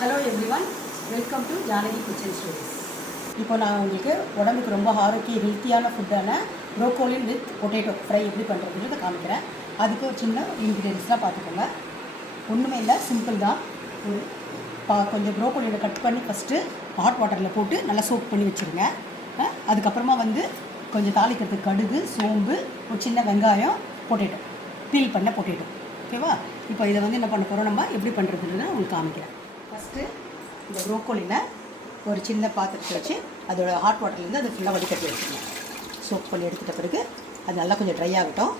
Hello everyone, welcome to Janaki kitchen stories. இப்போ நான் உங்களுக்கு உடம்புக்கு ரொம்ப ஆரோக்கிய ஹெல்த்தியான ஃபுட்டான ப்ரோக்கோலி வித் பொட்டேட்டோ ஃப்ரை எப்படி பண்ணுறதுன்றதை காமிக்கிறேன். அதுக்கு ஒரு சின்ன இன்க்ரீடியன்ஸ்லாம் பார்த்துக்கோங்க. ஒன்றுமே இல்லை, சிம்பிள் தான். ஒரு கொஞ்சம் ப்ரோக்கோலியோட கட் பண்ணி ஃபஸ்ட்டு ஹாட் வாட்டரில் போட்டு நல்லா சோப் பண்ணி வச்சுருங்க. அதுக்கப்புறமா கொஞ்சம் தாளிக்கிறதுக்கு கடுகு, சோம்பு, ஒரு சின்ன வெங்காயம், பொட்டேட்டோ, பீல் பண்ண பொட்டேட்டோ. ஓகேவா? இப்போ இதை என்ன பண்ண போகிறோம், நம்ம எப்படி பண்ணுறதுன்னு உங்களுக்கு காமிக்கிறேன். ஃபஸ்ட்டு இந்த ப்ரோக்கோலியில் ஒரு சின்ன பாத்திரத்தை வச்சு அதோட ஹாட் வாட்டர்லேருந்து அது ஃபுல்லாக வடிகட்டி வச்சுக்கணும். சோப் பண்ணி எடுத்துகிட்ட பிறகு அது நல்லா கொஞ்சம் ட்ரை ஆகட்டும்.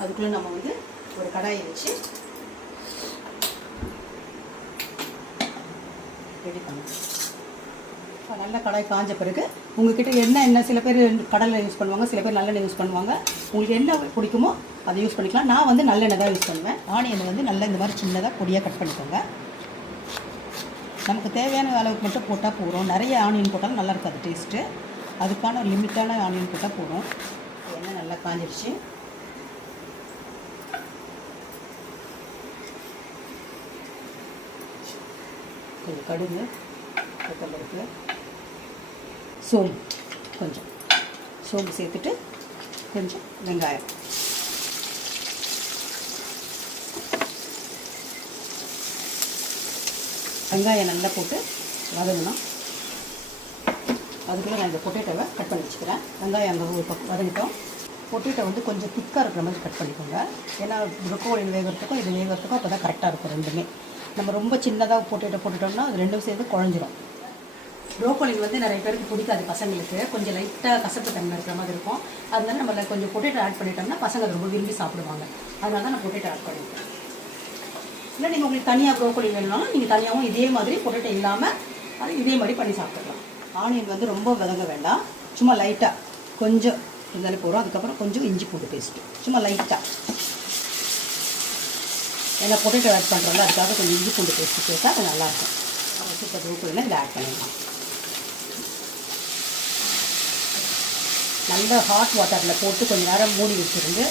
அதுக்குள்ளே நம்ம ஒரு கடாயை வச்சு ரெடி பண்ணணும். நல்ல கடாய் காஞ்ச பிறகு உங்கள்கிட்ட என்ன சில பேர் கடலை யூஸ் பண்ணுவாங்க, சில பேர் நல்லெண்ணெய் யூஸ் பண்ணுவாங்க. உங்களுக்கு என்ன பிடிக்குமோ அதை யூஸ் பண்ணிக்கலாம். நான் நல்லெண்ணெய் தான் யூஸ் பண்ணுவேன். ஆனியனை நல்லா இந்த மாதிரி சின்னதாக பொடியாக கட் பண்ணிக்கோங்க. நமக்கு தேவையான அளவுக்கு மட்டும் போட்டால் போகிறோம். நிறைய ஆனியன் போட்டாலும் நல்லா இருக்காது டேஸ்ட்டு. அதுக்கான ஒரு லிமிட்டான ஆனியன் போட்டால் போதும். எண்ணெய் நல்லா காஞ்சிடுச்சு. கொஞ்சம் கடுகு, கொத்தமல்லி, சோம்பு, கொஞ்சம் சோம்பு சேர்த்துட்டு கொஞ்சம் வெங்காயம், வெங்காயம் நல்லா போட்டு வதங்கணும். அதுக்குள்ளே நான் இந்த பொட்டேட்டோவை கட் பண்ணி வச்சுக்கிறேன். வெங்காயம் அங்கே ஒரு வதங்கிட்டோம். பொட்டேட்டோ கொஞ்சம் திக்காக இருக்கிற மாதிரி கட் பண்ணிக்கோங்க. ஏன்னா ப்ரோக்கோலி வேகிறதுக்கும் இது வேகிறதுக்கும் அப்போ தான் கரெக்டாக இருக்கும். ரெண்டுமே நம்ம ரொம்ப சின்னதாக பொட்டேட்டோ போட்டுட்டோம்னா அது ரெண்டும் சேர்ந்து குழஞ்சிரும். ப்ரோக்கோலி நிறைய பேருக்கு பிடிக்காது. பசங்களுக்கு கொஞ்சம் லைட்டாக கசப்பு தன்மை இருக்கிற மாதிரி இருக்கும். அதனால நம்ம கொஞ்சம் பொட்டேட்டோ ஆட் பண்ணிட்டோம்னா பசங்க ரொம்ப விரும்பி சாப்பிடுவாங்க. அதனால தான் நான் பொட்டேட்டோ ஆட் பண்ணியிருக்கேன். இல்லை நீங்கள் உங்களுக்கு தனியாக ப்ரோக்கோலி வேணும்னாலும் நீங்கள் தனியாகவும் இதே மாதிரி பொட்டேட்டோ இல்லாமல் அது இதே மாதிரி பண்ணி சாப்பிட்டுக்கலாம். ஆனியன் ரொம்ப வதங்க வேண்டாம். சும்மா லைட்டாக கொஞ்சம் இருந்தாலே போகிறோம். அதுக்கப்புறம் கொஞ்சம் இஞ்சி பூண்டு பேஸ்ட்டு சும்மா லைட்டாக, ஏன்னா பொட்டேட்டோ ஆட் பண்ணுறோம்ல, அதுக்காக கொஞ்சம் இஞ்சி பூண்டு பேஸ்ட்டு சேர்த்தா அது நல்லாயிருக்கும். சூப்பர் ப்ரோக்கோலினா இதை ஆட் பண்ணிடலாம். நல்ல ஹாட் வாட்டரில் போட்டு கொஞ்சம் நேரம் மூடி வச்சுருந்து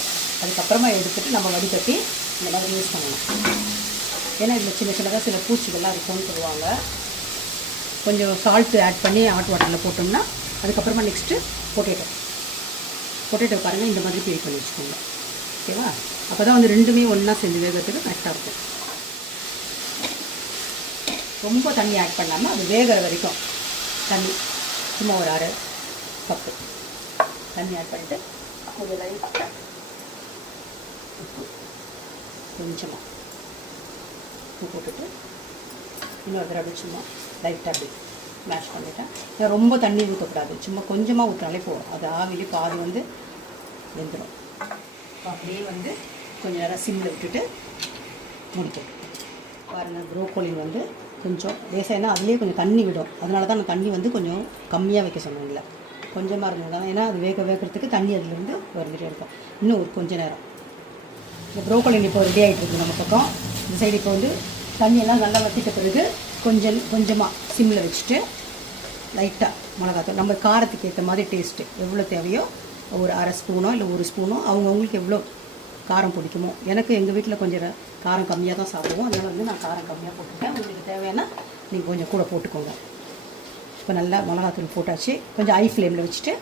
அதுக்கப்புறமா எடுத்துகிட்டு நம்ம வடிகட்டி இந்த மாதிரி யூஸ் பண்ணணும். ஏன்னா இதில் சின்ன சின்னதாக சில பூச்சிகள்லாம் இருக்கும்னு சொல்லுவாங்க. கொஞ்சம் சால்ட்டு ஆட் பண்ணி ஹாட் வாட்டரில் போட்டோம்னா அதுக்கப்புறமா நெக்ஸ்ட்டு பொட்டேட்டோ பாருங்கள் இந்த மாதிரி பீல் பண்ணி வச்சுக்கோங்க. ஓகேவா? அப்போ தான் ரெண்டுமே ஒன்றா சேர்ந்து வேகிறதுக்கு கரெக்டாக இருக்கும். ரொம்ப தண்ணி ஆட் பண்ணாமல் அது வேகிற வரைக்கும் தண்ணி சும்மா ஒரு அரை கப்பு தண்ணி ஆட் பண்ணிவிட்டு கொஞ்சம் லைட்டாக உப்பு கொஞ்சமாக போட்டுட்டு இன்னொரு தடவை சும்மா லைட்டாக அப்படி மேஷ் பண்ணிவிட்டேன். ரொம்ப தண்ணி ஊற்றக்கூடாது, சும்மா கொஞ்சமாக ஊற்றினாலே போதும். அது ஆவிலே பாதி வெந்துடும். அப்படியே கொஞ்சம் நேரம் சிம்மில் விட்டுட்டு முடிக்கும். பாருங்கள், ப்ரோக்கோலி கொஞ்சம் லேசாக அதுலேயே கொஞ்சம் தண்ணி விடும். அதனால தான் நான் தண்ணி கொஞ்சம் கம்மியாக வைக்க சொன்னேன். கொஞ்சமாக இருந்தது ஏன்னா அது வேகிறதுக்கு தண்ணி அதுலேருந்து வந்துகிட்டே இருக்கும். இன்னும் ஒரு கொஞ்சம் நேரம். இந்த ப்ரோக்கோலி இப்போ ரெடி ஆகிட்டு இருக்குது நம்ம பக்கம். இந்த சைடு இப்போ தண்ணியெல்லாம் நல்லா வற்றிட்ட பிறகு கொஞ்சமாக சிம்மில் வச்சுட்டு லைட்டாக மிளகாத்தூள், நம்ம காரத்துக்கு ஏற்ற மாதிரி டேஸ்ட்டு எவ்வளோ தேவையோ ஒரு அரை ஸ்பூனோ இல்லை ஒரு ஸ்பூனோ அவங்கவுங்களுக்கு எவ்வளோ காரம் பிடிக்குமோ. எனக்கு எங்கள் வீட்டில் கொஞ்சம் காரம் கம்மியாக தான் சாப்பிடுவோம். அதனால் நான் காரம் கம்மியாக போட்டுருக்கேன். உங்களுக்கு தேவையான நீங்கள் கொஞ்சம் கூட போட்டுக்கோங்க. இப்போ நல்லா மிளகாத்தூள் போட்டாச்சு. கொஞ்சம் ஹை ஃப்ளேமில் வச்சுட்டு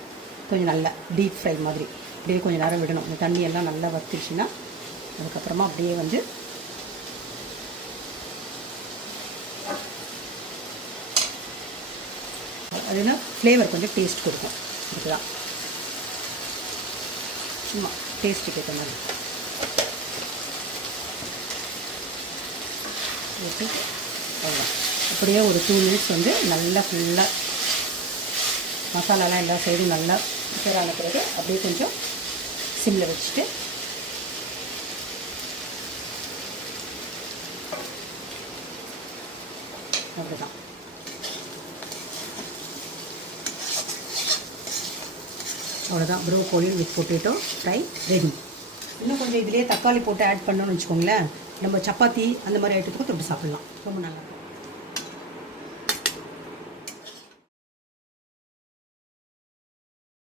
கொஞ்சம் நல்லா டீப் ஃப்ரை மாதிரி அப்படியே கொஞ்சம் நேரம் விடணும். இந்த தண்ணியெல்லாம் நல்லா வற்றிடுச்சுன்னா அதுக்கப்புறமா அப்படியே அதுனா ஃப்ளேவர் கொஞ்சம் டேஸ்ட் கொடுக்கும். இதுதான் சும்மா டேஸ்ட்டுக்கு ஏற்ற மாதிரி போட்டு அப்படியே ஒரு 2 மினிட்ஸ் நல்லா ஃபுல்லாக மசாலாலாம் எல்லா சைடும் நல்லா ஆன பிறகு அப்படியே கொஞ்சம் சிம்மில் வச்சுட்டு அப்படிதான். அவ்வளோதான், broccoli with potato fry ready. இன்னும் கொஞ்சம் இதிலே தக்காளி போட்டு ஆட் பண்ணோன்னு வச்சுக்கோங்களேன், நம்ம சப்பாத்தி அந்த மாதிரி ஐட்டத்துக்கும் தொட்டு சாப்பிட்லாம். ரொம்ப நல்லாயிருக்கும்.